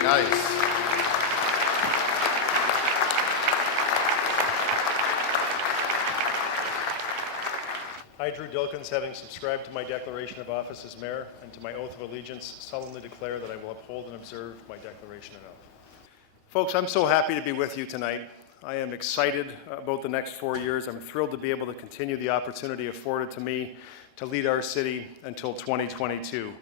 Very nice. I, Drew Dilkens, having subscribed to my declaration of office as mayor and to my oath of allegiance, solemnly declare that I will uphold and observe my declaration and oath. Folks, I'm so happy to be with you tonight. I am excited about the next 4 years. I'm thrilled to be able to continue the opportunity afforded to me to lead our city until 2022.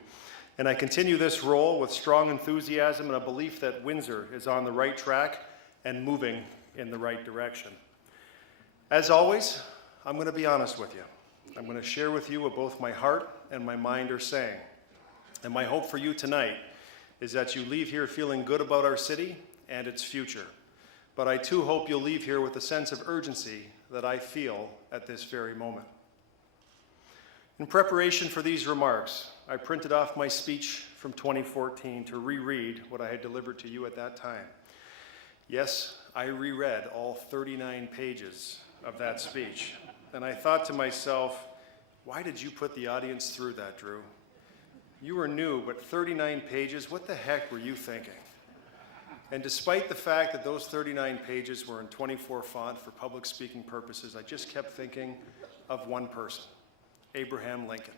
And I continue this role with strong enthusiasm and a belief that Windsor is on the right track and moving in the right direction. As always, I'm going to be honest with you. I'm going to share with you what both my heart and my mind are saying. And my hope for you tonight is that you leave here feeling good about our city and its future. But I too hope you'll leave here with a sense of urgency that I feel at this very moment. In preparation for these remarks, I printed off my speech from 2014 to reread what I had delivered to you at that time. Yes, I reread all 39 pages of that speech. And I thought to myself, why did you put the audience through that, Drew? You were new, but 39 pages, what the heck were you thinking? And despite the fact that those 39 pages were in 24 font for public speaking purposes, I just kept thinking of one person, Abraham Lincoln.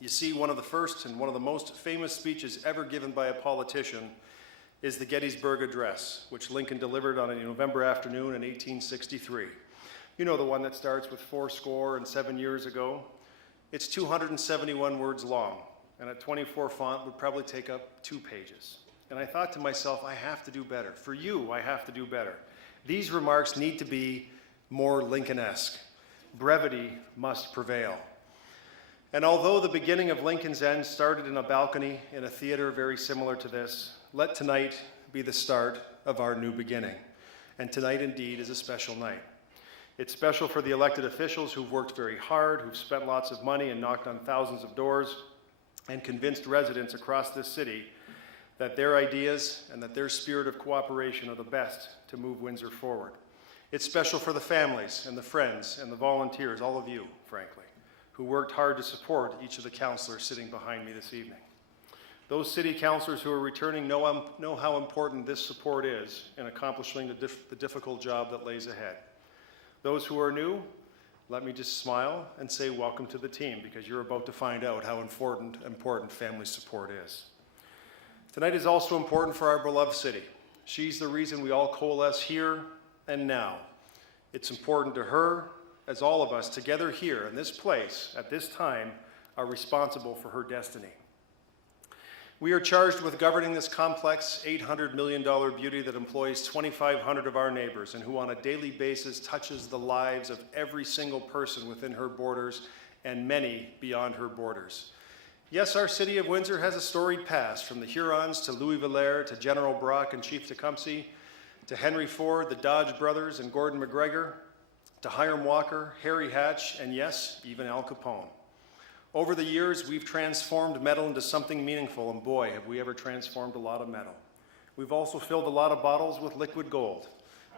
You see, one of the first and one of the most famous speeches ever given by a politician is the Gettysburg Address, which Lincoln delivered on a November afternoon in 1863. You know, the one that starts with 77 years ago. It's 271 words long, and at 24 font would probably take up 2 pages. And I thought to myself, I have to do better. For you, I have to do better. These remarks need to be more Lincoln-esque. Brevity must prevail. And although the beginning of Lincoln's End started in a balcony in a theater very similar to this, let tonight be the start of our new beginning. And tonight indeed is a special night. It's special for the elected officials who've worked very hard, who've spent lots of money and knocked on thousands of doors and convinced residents across this city that their ideas and that their spirit of cooperation are the best to move Windsor forward. It's special for the families and the friends and the volunteers, all of you, frankly, who worked hard to support each of the councillors sitting behind me this evening. Those city councillors who are returning know how important this support is in accomplishing the difficult job that lays ahead. Those who are new, let me just smile and say welcome to the team, because you're about to find out how important family support is. Tonight is also important for our beloved city. She's the reason we all coalesce here and now. It's important to her, as all of us together here in this place at this time are responsible for her destiny. We are charged with governing this complex $800 million beauty that employs 2,500 of our neighbors and who on a daily basis touches the lives of every single person within her borders and many beyond her borders. Yes, our city of Windsor has a storied past, from the Hurons to Louis Valère to General Brock and Chief Tecumseh, to Henry Ford, the Dodge brothers and Gordon McGregor, to Hiram Walker, Harry Hatch, and yes, even Al Capone. Over the years, we've transformed metal into something meaningful, and boy, have we ever transformed a lot of metal. We've also filled a lot of bottles with liquid gold,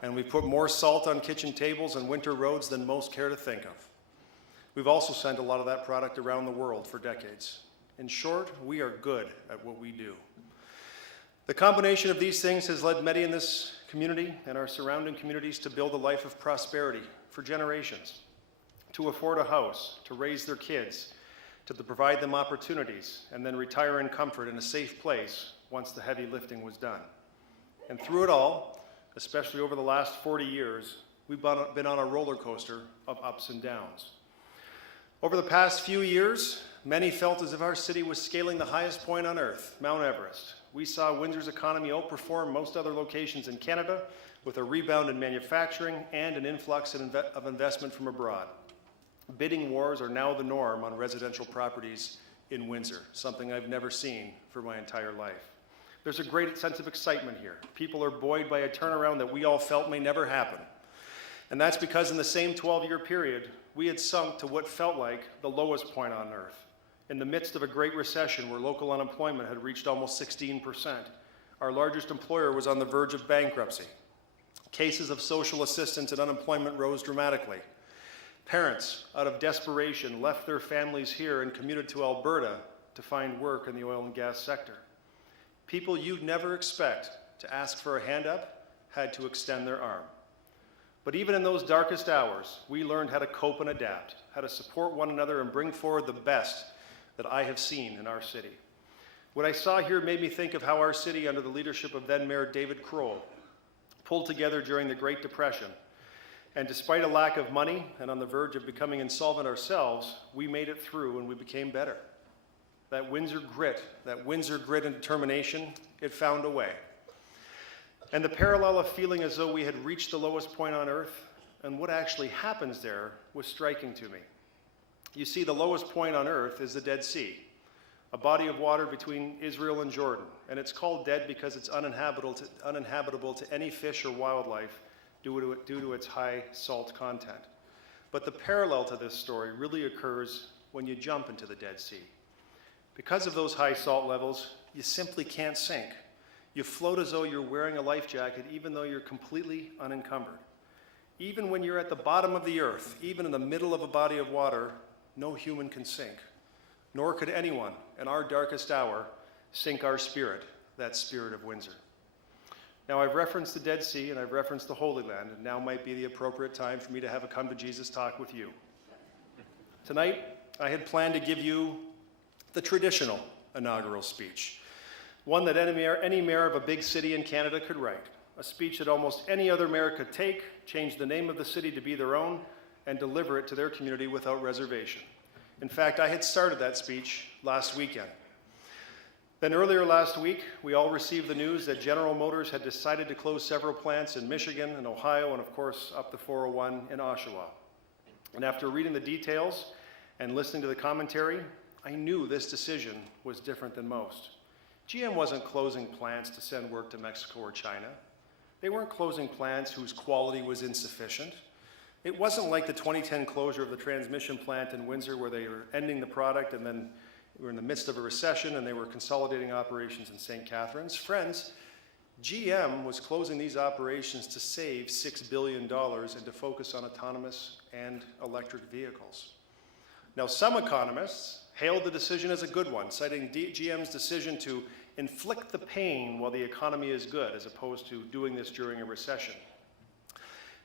and we've put more salt on kitchen tables and winter roads than most care to think of. We've also sent a lot of that product around the world for decades. In short, we are good at what we do. The combination of these things has led many in this community and our surrounding communities to build a life of prosperity for generations, to afford a house, to raise their kids, to provide them opportunities, and then retire in comfort in a safe place once the heavy lifting was done. And through it all, especially over the last 40 years, we've been on a roller coaster of ups and downs. Over the past few years, many felt as if our city was scaling the highest point on earth, Mount Everest. We saw Windsor's economy outperform most other locations in Canada with a rebound in manufacturing and an influx of investment from abroad. Bidding wars are now the norm on residential properties in Windsor, something I've never seen for my entire life. There's a great sense of excitement here. People are buoyed by a turnaround that we all felt may never happen. And that's because in the same 12-year period, we had sunk to what felt like the lowest point on earth. In the midst of a great recession where local unemployment had reached almost 16%, our largest employer was on the verge of bankruptcy. Cases of social assistance and unemployment rose dramatically. Parents, out of desperation, left their families here and commuted to Alberta to find work in the oil and gas sector. People you'd never expect to ask for a hand up had to extend their arm. But even in those darkest hours, we learned how to cope and adapt, how to support one another and bring forward the best that I have seen in our city. What I saw here made me think of how our city, under the leadership of then Mayor David Kroll, pulled together during the Great Depression. And despite a lack of money and on the verge of becoming insolvent ourselves, we made it through and we became better. That Windsor grit and determination, it found a way. And the parallel of feeling as though we had reached the lowest point on earth and what actually happens there was striking to me. You see, the lowest point on earth is the Dead Sea, a body of water between Israel and Jordan. And it's called dead because it's uninhabitable to any fish or wildlife due to its high salt content. But the parallel to this story really occurs when you jump into the Dead Sea. Because of those high salt levels, you simply can't sink. You float as though you're wearing a life jacket, even though you're completely unencumbered. Even when you're at the bottom of the earth, even in the middle of a body of water, no human can sink. Nor could anyone, in our darkest hour, sink our spirit, that spirit of Windsor. Now, I've referenced the Dead Sea and I've referenced the Holy Land, and now might be the appropriate time for me to have a come to Jesus talk with you. Tonight, I had planned to give you the traditional inaugural speech, one that any mayor of a big city in Canada could write, a speech that almost any other mayor could take, change the name of the city to be their own, and deliver it to their community without reservation. In fact, I had started that speech last weekend. Then earlier last week, we all received the news that General Motors had decided to close several plants in Michigan and Ohio, and of course up the 401 in Oshawa. And after reading the details and listening to the commentary, I knew this decision was different than most. GM wasn't closing plants to send work to Mexico or China. They weren't closing plants whose quality was insufficient. It wasn't like the 2010 closure of the transmission plant in Windsor where they were ending the product and then we were in the midst of a recession and they were consolidating operations in St. Catharines. Friends, GM was closing these operations to save $6 billion and to focus on autonomous and electric vehicles. Now, some economists hailed the decision as a good one, citing GM's decision to inflict the pain while the economy is good, as opposed to doing this during a recession.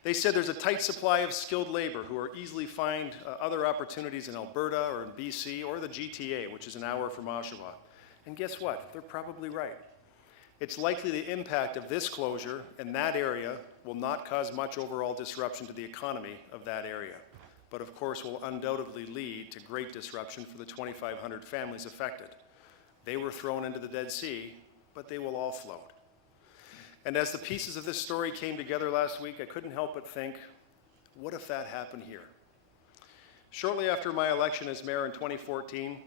They said there's a tight supply of skilled labor who are easily find other opportunities in Alberta or in BC or the GTA, which is an hour from Oshawa. And guess what? They're probably right. It's likely the impact of this closure in that area will not cause much overall disruption to the economy of that area, but of course will undoubtedly lead to great disruption for the 2,500 families affected. They were thrown into the Dead Sea, but they will all float. And as the pieces of this story came together last week, I couldn't help but think, what if that happened here? Shortly after my election as mayor in 2014,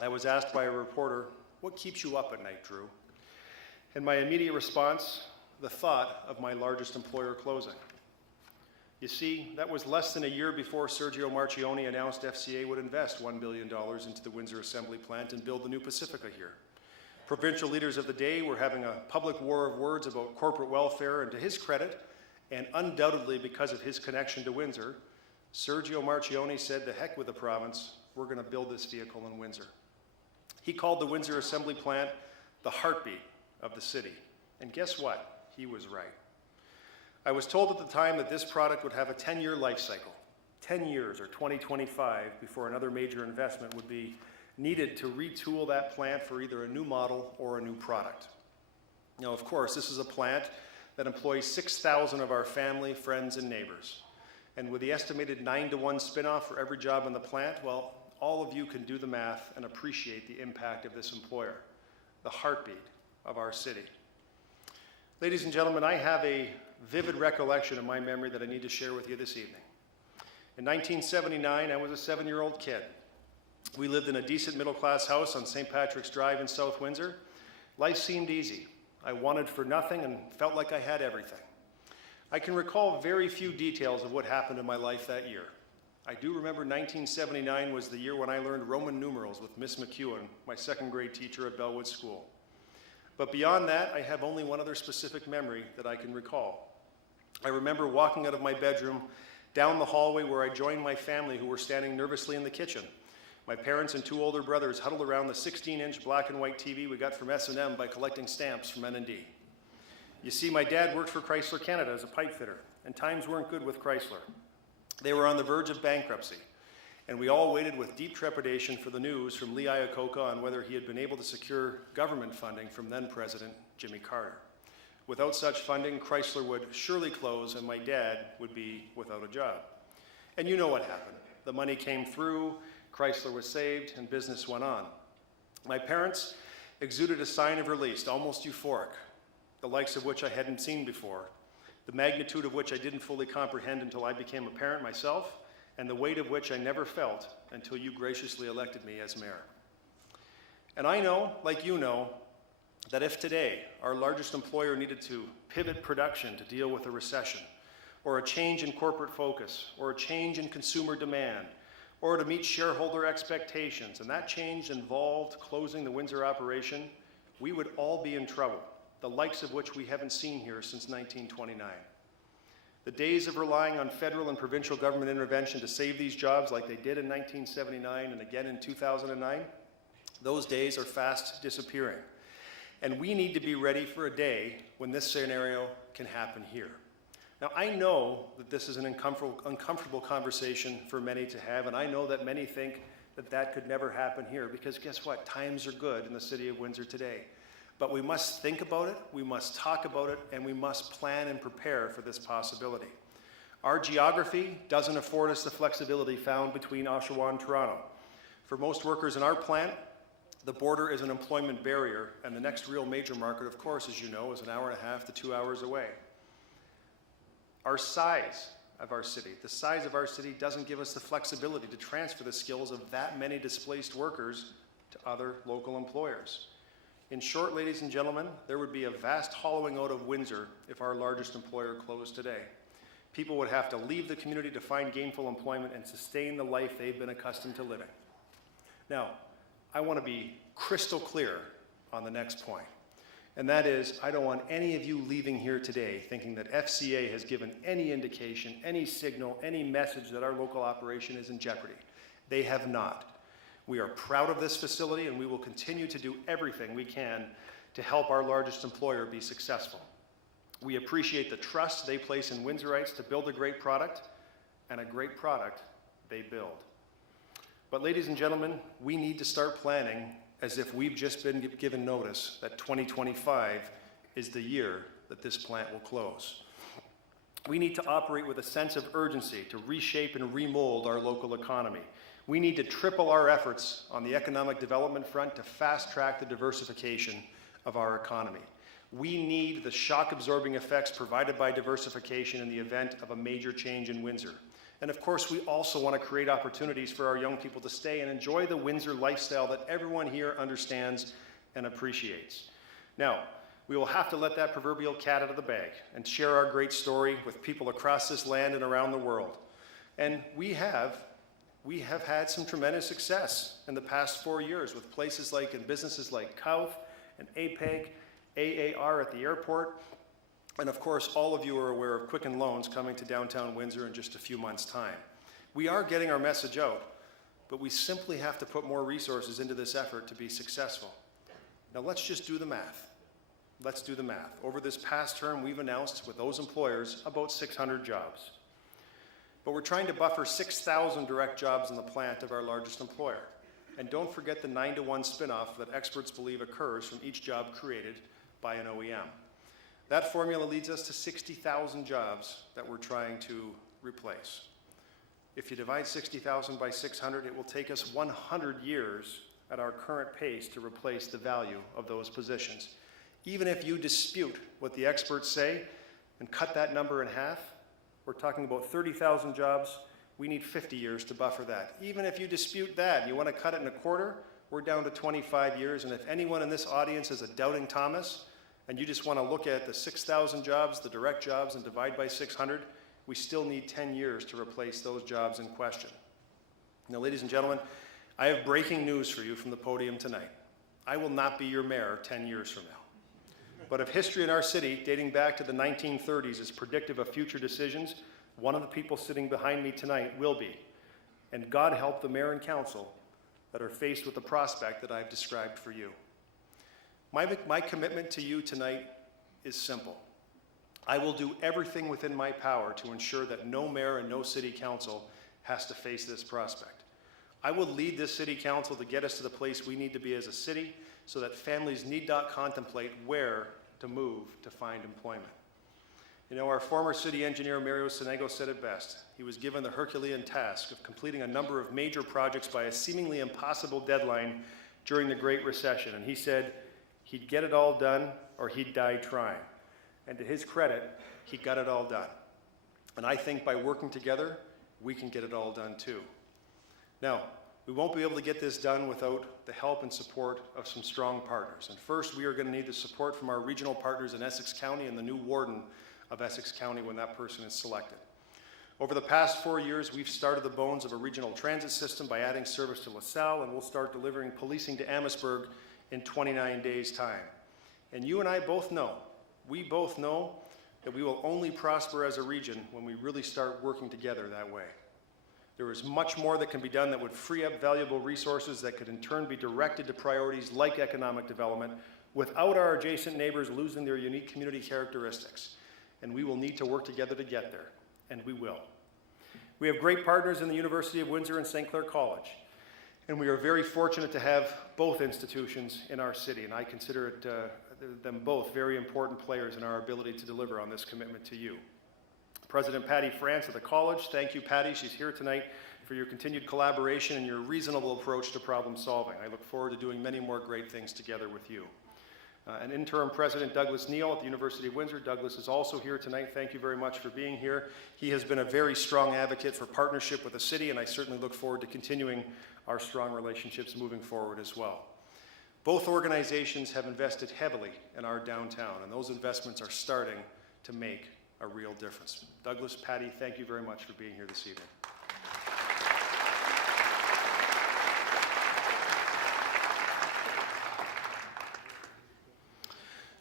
I was asked by a reporter, what keeps you up at night, Drew? And my immediate response, the thought of my largest employer closing. You see, that was less than a year before Sergio Marchionne announced FCA would invest $1 billion into the Windsor Assembly Plant and build the new Pacifica here. Provincial leaders of the day were having a public war of words about corporate welfare, and to his credit, and undoubtedly because of his connection to Windsor, Sergio Marchionne said, "The heck with the province, we're going to build this vehicle in Windsor." He called the Windsor Assembly Plant the heartbeat of the city. And guess what? He was right. I was told at the time that this product would have a 10-year life cycle, 10 years or 2025 before another major investment would be needed to retool that plant for either a new model or a new product. Now, of course, this is a plant that employs 6,000 of our family, friends, and neighbors. And with the estimated 9-to-1 spinoff for every job in the plant, well, all of you can do the math and appreciate the impact of this employer, the heartbeat of our city. Ladies and gentlemen, I have a vivid recollection in my memory that I need to share with you this evening. In 1979, I was a 7-year-old kid. We lived in a decent middle-class house on St. Patrick's Drive in South Windsor. Life seemed easy. I wanted for nothing and felt like I had everything. I can recall very few details of what happened in my life that year. I do remember 1979 was the year when I learned Roman numerals with Miss McEwen, my second grade teacher at Bellwood School. But beyond that, I have only one other specific memory that I can recall. I remember walking out of my bedroom down the hallway where I joined my family who were standing nervously in the kitchen. My parents and two older brothers huddled around the 16-inch black and white TV we got from S&M by collecting stamps from N&D. You see, my dad worked for Chrysler Canada as a pipe fitter, and times weren't good with Chrysler. They were on the verge of bankruptcy, and we all waited with deep trepidation for the news from Lee Iacocca on whether he had been able to secure government funding from then-President Jimmy Carter. Without such funding, Chrysler would surely close, and my dad would be without a job. And you know what happened. The money came through, Chrysler was saved, and business went on. My parents exuded a sign of release, almost euphoric, the likes of which I hadn't seen before, the magnitude of which I didn't fully comprehend until I became a parent myself, and the weight of which I never felt until you graciously elected me as mayor. And I know, like you know, that if today our largest employer needed to pivot production to deal with a recession, or a change in corporate focus, or a change in consumer demand, or to meet shareholder expectations, and that change involved closing the Windsor operation, we would all be in trouble, the likes of which we haven't seen here since 1929. The days of relying on federal and provincial government intervention to save these jobs like they did in 1979 and again in 2009, those days are fast disappearing. And we need to be ready for a day when this scenario can happen here. Now, I know that this is an uncomfortable conversation for many to have, and I know that many think that that could never happen here, because guess what? Times are good in the city of Windsor today. But we must think about it, we must talk about it, and we must plan and prepare for this possibility. Our geography doesn't afford us the flexibility found between Oshawa and Toronto. For most workers in our plant, the border is an employment barrier, and the next real major market, of course, as you know, is an hour and a half to 2 hours away. Our size of our city, the size of our city doesn't give us the flexibility to transfer the skills of that many displaced workers to other local employers. In short, ladies and gentlemen, there would be a vast hollowing out of Windsor if our largest employer closed today. People would have to leave the community to find gainful employment and sustain the life they've been accustomed to living. Now, I want to be crystal clear on the next point, and that is, I don't want any of you leaving here today thinking that FCA has given any indication, any signal, any message that our local operation is in jeopardy. They have not. We are proud of this facility, and we will continue to do everything we can to help our largest employer be successful. We appreciate the trust they place in Windsorites to build a great product, and a great product they build. But ladies and gentlemen, we need to start planning as if we've just been given notice that 2025 is the year that this plant will close. We need to operate with a sense of urgency to reshape and remold our local economy. We need to triple our efforts on the economic development front to fast-track the diversification of our economy. We need the shock-absorbing effects provided by diversification in the event of a major change in Windsor. And of course, we also want to create opportunities for our young people to stay and enjoy the Windsor lifestyle that everyone here understands and appreciates. Now, we will have to let that proverbial cat out of the bag and share our great story with people across this land and around the world. And we have had some tremendous success in the past 4 years with places like and businesses like Kouth and APEG, AAR at the airport, and of course, all of you are aware of Quicken Loans coming to downtown Windsor in just a few months' time. We are getting our message out, but we simply have to put more resources into this effort to be successful. Now let's just do the math. Let's do the math. Over this past term, we've announced with those employers about 600 jobs. But we're trying to buffer 6,000 direct jobs in the plant of our largest employer. And don't forget the 9-to-1 spinoff that experts believe occurs from each job created by an OEM. That formula leads us to 60,000 jobs that we're trying to replace. If you divide 60,000 by 600, it will take us 100 years at our current pace to replace the value of those positions. Even if you dispute what the experts say and cut that number in half, we're talking about 30,000 jobs. We need 50 years to buffer that. Even if you dispute that and you want to cut it in a quarter, we're down to 25 years. And if anyone in this audience is a doubting Thomas, and you just want to look at the 6,000 jobs, the direct jobs, and divide by 600, we still need 10 years to replace those jobs in question. Now, ladies and gentlemen, I have breaking news for you from the podium tonight. I will not be your mayor 10 years from now. But if history in our city, dating back to the 1930s, is predictive of future decisions, one of the people sitting behind me tonight will be. And God help the mayor and council that are faced with the prospect that I've described for you. My commitment to you tonight is simple. I will do everything within my power to ensure that no mayor and no city council has to face this prospect. I will lead this city council to get us to the place we need to be as a city so that families need not contemplate where to move to find employment. You know, our former city engineer, Mario Sonego, said it best. He was given the Herculean task of completing a number of major projects by a seemingly impossible deadline during the Great Recession. And he said he'd get it all done or he'd die trying. And to his credit, he got it all done. And I think by working together, we can get it all done too. Now, we won't be able to get this done without the help and support of some strong partners. And first, we are going to need the support from our regional partners in Essex County and the new warden of Essex County when that person is selected. Over the past 4 years, we've started the bones of a regional transit system by adding service to LaSalle, and we'll start delivering policing to Amherstburg in 29 days' time. And you and I both know, we both know that we will only prosper as a region when we really start working together that way. There is much more that can be done that would free up valuable resources that could in turn be directed to priorities like economic development without our adjacent neighbors losing their unique community characteristics. And we will need to work together to get there, and we will. We have great partners in the University of Windsor and St. Clair College, and we are very fortunate to have both institutions in our city, and I consider them both very important players in our ability to deliver on this commitment to you. President Patty France of the college, thank you, Patty. She's here tonight for your continued collaboration and your reasonable approach to problem solving. I look forward to doing many more great things together with you. And interim President Douglas Neal at the University of Windsor. Douglas is also here tonight. Thank you very much for being here. He has been a very strong advocate for partnership with the city, and I certainly look forward to continuing our strong relationships moving forward as well. Both organizations have invested heavily in our downtown, and those investments are starting to make a real difference. Douglas, Patty, thank you very much for being here this evening.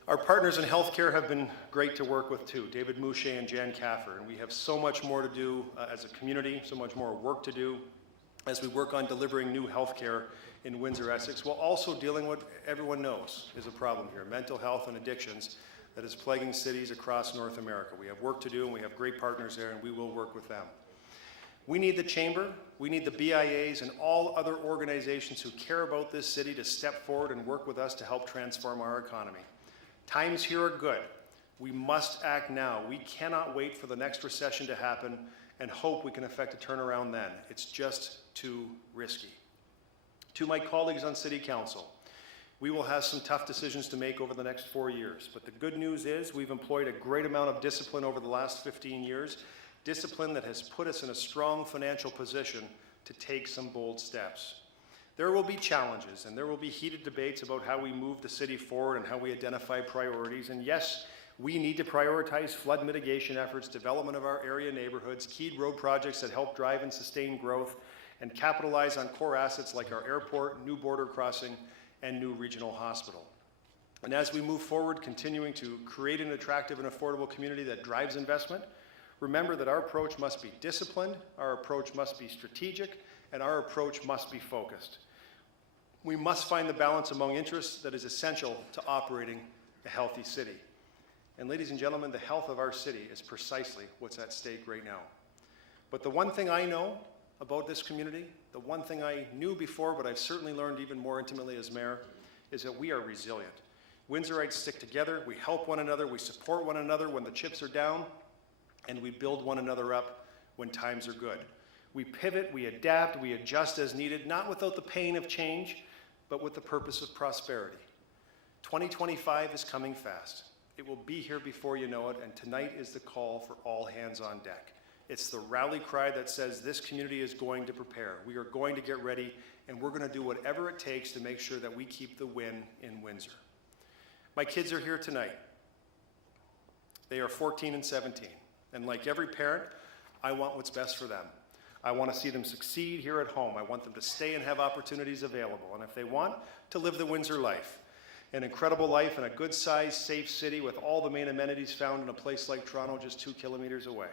Our partners in healthcare have been great to work with too, David Mouche and Jan Caffer, and we have so much more to do as a community, so much more work to do as we work on delivering new healthcare in Windsor, Essex, while also dealing with what everyone knows is a problem here, mental health and addictions that is plaguing cities across North America. We have work to do, and we have great partners there, and we will work with them. We need the Chamber, we need the BIAs, and all other organizations who care about this city to step forward and work with us to help transform our economy. Times here are good. We must act now. We cannot wait for the next recession to happen and hope we can effect a turnaround then. It's just too risky. To my colleagues on City Council, we will have some tough decisions to make over the next 4 years, but the good news is we've employed a great amount of discipline over the last 15 years, discipline that has put us in a strong financial position to take some bold steps. There will be challenges and there will be heated debates about how we move the city forward and how we identify priorities, and yes, we need to prioritize flood mitigation efforts, development of our area neighborhoods, keyed road projects that help drive and sustain growth, and capitalize on core assets like our airport, new border crossing, and new regional hospital. And as we move forward, continuing to create an attractive and affordable community that drives investment, remember that our approach must be disciplined, our approach must be strategic, and our approach must be focused. We must find the balance among interests that is essential to operating a healthy city. And ladies and gentlemen, the health of our city is precisely what's at stake right now. But the one thing I know about this community, the one thing I knew before, but I've certainly learned even more intimately as mayor, is that we are resilient. Windsorites stick together, we help one another, we support one another when the chips are down, and we build one another up when times are good. We pivot, we adapt, we adjust as needed, not without the pain of change, but with the purpose of prosperity. 2025 is coming fast. It will be here before you know it, and tonight is the call for all hands on deck. It's the rally cry that says this community is going to prepare. We are going to get ready, and we're going to do whatever it takes to make sure that we keep the win in Windsor. My kids are here tonight. They are 14 and 17, and like every parent, I want what's best for them. I want to see them succeed here at home. I want them to stay and have opportunities available, and if they want, to live the Windsor life. An incredible life in a good-sized, safe city with all the main amenities found in a place like Toronto just 2 kilometers away.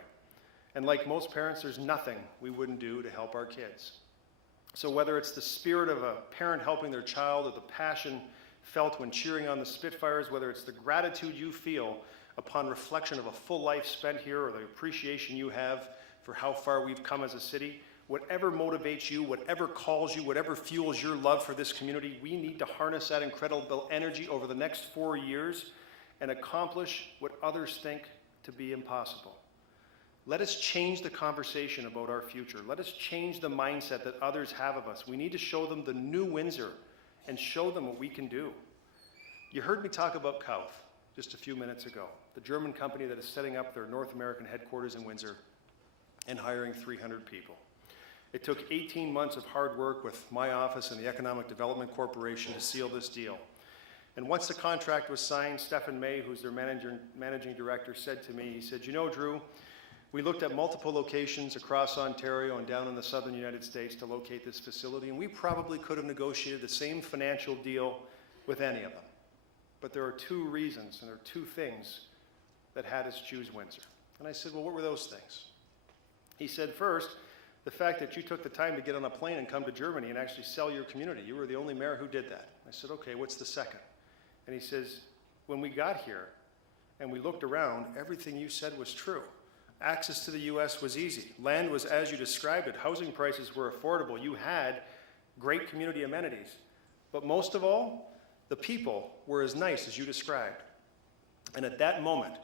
And like most parents, there's nothing we wouldn't do to help our kids. So whether it's the spirit of a parent helping their child, or the passion felt when cheering on the Spitfires, whether it's the gratitude you feel upon reflection of a full life spent here, or the appreciation you have for how far we've come as a city, whatever motivates you, whatever calls you, whatever fuels your love for this community, we need to harness that incredible energy over the next 4 years and accomplish what others think to be impossible. Let us change the conversation about our future. Let us change the mindset that others have of us. We need to show them the new Windsor and show them what we can do. You heard me talk about Kauf just a few minutes ago, the German company that is setting up their North American headquarters in Windsor and hiring 300 people. It took 18 months of hard work with my office and the Economic Development Corporation to seal this deal. And once the contract was signed, Stephen May, who's their managing director, said to me, he said, "You know, Drew, we looked at multiple locations across Ontario and down in the southern United States to locate this facility, and we probably could have negotiated the same financial deal with any of them. But there are two reasons, and there are two things that had us choose Windsor." And I said, "Well, what were those things?" He said, "First, the fact that you took the time to get on a plane and come to Germany and actually sell your community. You were the only mayor who did that." I said, "Okay, what's the second?" And he says, "When we got here and we looked around, everything you said was true. Access to the U.S. was easy. Land was as you described it. Housing prices were affordable. You had great community amenities. But most of all, the people were as nice as you described." And at that moment,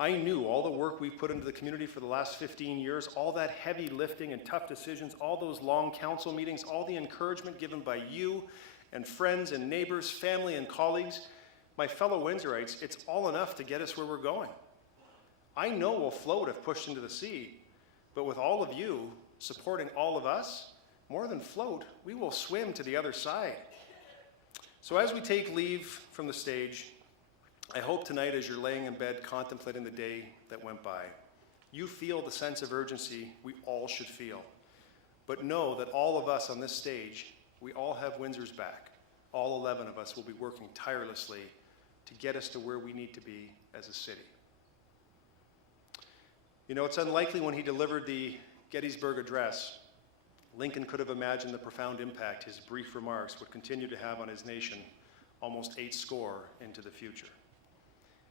I knew all the work we've put into the community for the last 15 years, all that heavy lifting and tough decisions, all those long council meetings, all the encouragement given by you and friends and neighbors, family and colleagues, my fellow Windsorites, it's all enough to get us where we're going. I know we'll float if pushed into the sea, but with all of you supporting all of us, more than float, we will swim to the other side. So as we take leave from the stage, I hope tonight, as you're laying in bed contemplating the day that went by, you feel the sense of urgency we all should feel. But know that all of us on this stage, we all have Windsor's back. All 11 of us will be working tirelessly to get us to where we need to be as a city. You know, it's unlikely when he delivered the Gettysburg Address, Lincoln could have imagined the profound impact his brief remarks would continue to have on his nation almost 80 into the future.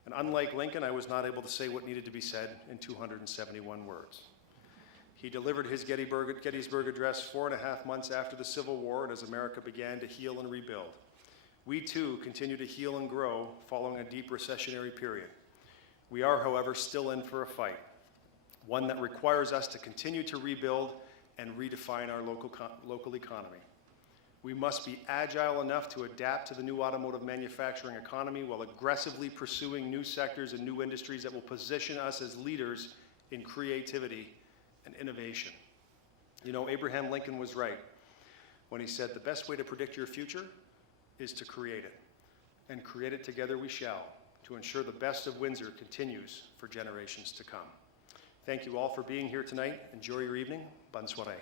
And unlike Lincoln, I was not able to say what needed to be said in 271 words. He delivered his Gettysburg Address 4.5 months after the Civil War and as America began to heal and rebuild. We too continue to heal and grow following a deep recessionary period. We are, however, still in for a fight, one that requires us to continue to rebuild and redefine our local economy. We must be agile enough to adapt to the new automotive manufacturing economy while aggressively pursuing new sectors and new industries that will position us as leaders in creativity and innovation. You know, Abraham Lincoln was right when he said, "The best way to predict your future is to create it. And create it together we shall, to ensure the best of Windsor continues for generations to come." Thank you all for being here tonight. Enjoy your evening. Bonne soirée.